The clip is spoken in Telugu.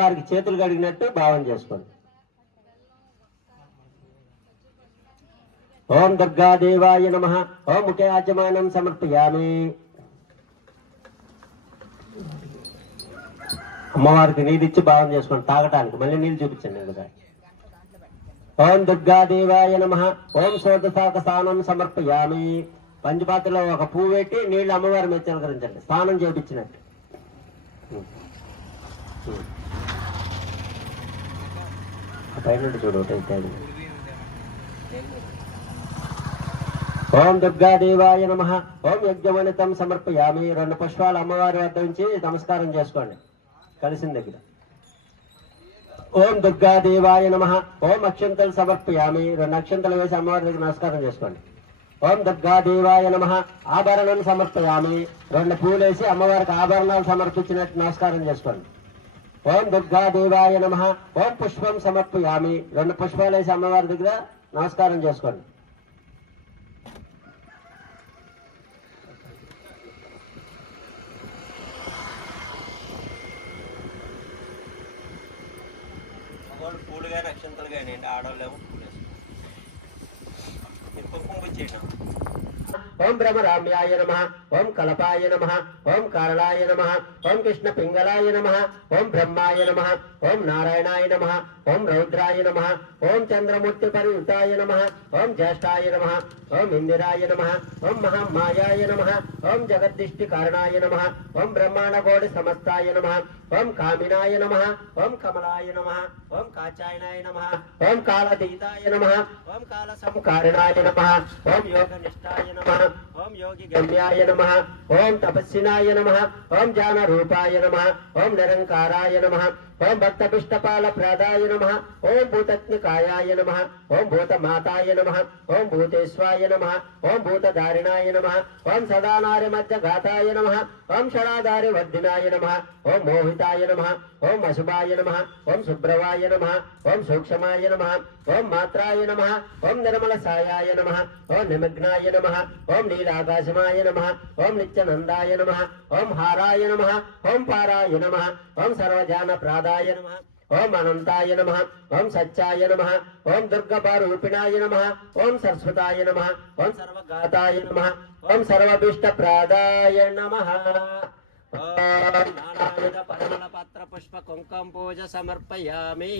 వారికి చేతులు కడిగినట్టు భావం చేసుకోండి. ఓం దుర్గాదేవాయ నమః. ఓం ముఖే ఆచమానం సమర్పయామి. అమ్మవారికి నీళ్ళు ఇచ్చి భావం చేసుకోండి తాగటానికి. మళ్ళీ నీళ్ళు చూపించండి ఒకసారి. ఓం దుర్గాదేవాయ నమః. ఓం షోడశాక స్నానం సమర్పయామి. పంచపాత్రలో ఒక పువ్వు పెట్టి నీళ్లు అమ్మవారి మీద చిలకరించండి స్నానం చేయించినట్టు. పైన చూడు ఒకటి. ఓం దుర్గాదేవాయ నమః. ఓం యజ్ఞమణితం సమర్పయామి. 2 పుష్పాలు అమ్మవారి వద్ద నుంచి నమస్కారం చేసుకోండి కలిసిన దగ్గర. ఓం దుర్గాదేవాయ నమః. ఓం అక్షంతలు సమర్పయామి. 2 అక్షంతలు వేసి అమ్మవారి దగ్గర నమస్కారం చేసుకోండి. ఓం దుర్గాదేవాయ నమః. ఆభరణం సమర్పయామి. 2 పూలు వేసి అమ్మవారికి ఆభరణాలు సమర్పించినట్టు నమస్కారం చేసుకోండి. ఓం దుర్గాదేవాయ నమః. ఓం పుష్పం సమర్పయామి. 2 పుష్పాలు వేసి అమ్మవారి దగ్గర నమస్కారం చేసుకోండి. పూలుగా నక్షంతలుగా ఆడలేము కుంకుమ చేయడం. ఓం బ్రహ్మరామ్యాయ నమః. ఓం కలపాయ నమః. ఓం కారళాయ నమః. ఓం కృష్ణ పింగళాయ నమః. ఓం బ్రహ్మాయ నమః. ఓం నారాయణాయ నమః. ఓం రౌద్రాయ నమః. ఓం చంద్రమూర్తి పరివృతాయ నమః. ఓం జ్యేష్ఠాయ నమః. ఓం ఇందిరాయ నమః. ఓం మహామాయాయ నమః. ఓం జగద్దిష్టి కారణాయ నమః. ఓం బ్రహ్మాండకోటి సమస్తాయ నమః. ఓం కామినాయ నమః. ఓం కమలాయ నమః. ఓం కాచాయనాయ నమః. ఓం కాలతీతాయ నమః. ఓం కాల సంకారణాయ నమః. ఓం యోగనిష్టాయ నమః. ఓం యోగి గమ్యాయ నమః. ఓం తపస్వినాయ నమః. ఓం జాన రూపాయ నమః. ఓం నిరంకారాయ నమః. ఓం భక్తపిష్టపాల ప్రదాయ నమః. ఓం భూతజ్ఞకాయాయ నమః. ఓం భూతమాతాయ నమః. ఓం భూతేశ్వాయ నమః. ఓం భూతధారిణాయ నమః. ఓం సదానారి మధ్యఘాతాయ నమః. ఓం షడాధారి వర్ధినాయ నమః. ఓం మోహితాయ నమః. ఓం అశుభాయ నమః. ఓం శుభ్రవాయ నమః. ఓం సూక్ష్మాయ నమః. ఓం మాత్రాయ నమః. ఓం నిర్మల సాయాయ నమః. ఓం నిమగ్నాయ నమః. ఓం నీలాకాశమాయ నమః. ఓం నిత్యనందాయ నమః. ఓం హారాయ నమః. ఓం పారాయ నమః. ఓం సర్వజాన ప్రాదాయ నమః. ఓం అనంతాయ నమః. ఓం సత్యాయ నమః. ఓం దుర్గపారూపిణాయ నమః. ఓం సరస్వతాయ నమః. ఓం సర్వగాతాయ నమః. ఓం సర్వభీష్ట ప్రాదాయ నమః. ఓం నానావిధ పరిమళ పత్ర పుష్ప కుంకుమ పూజ సమర్పయామి.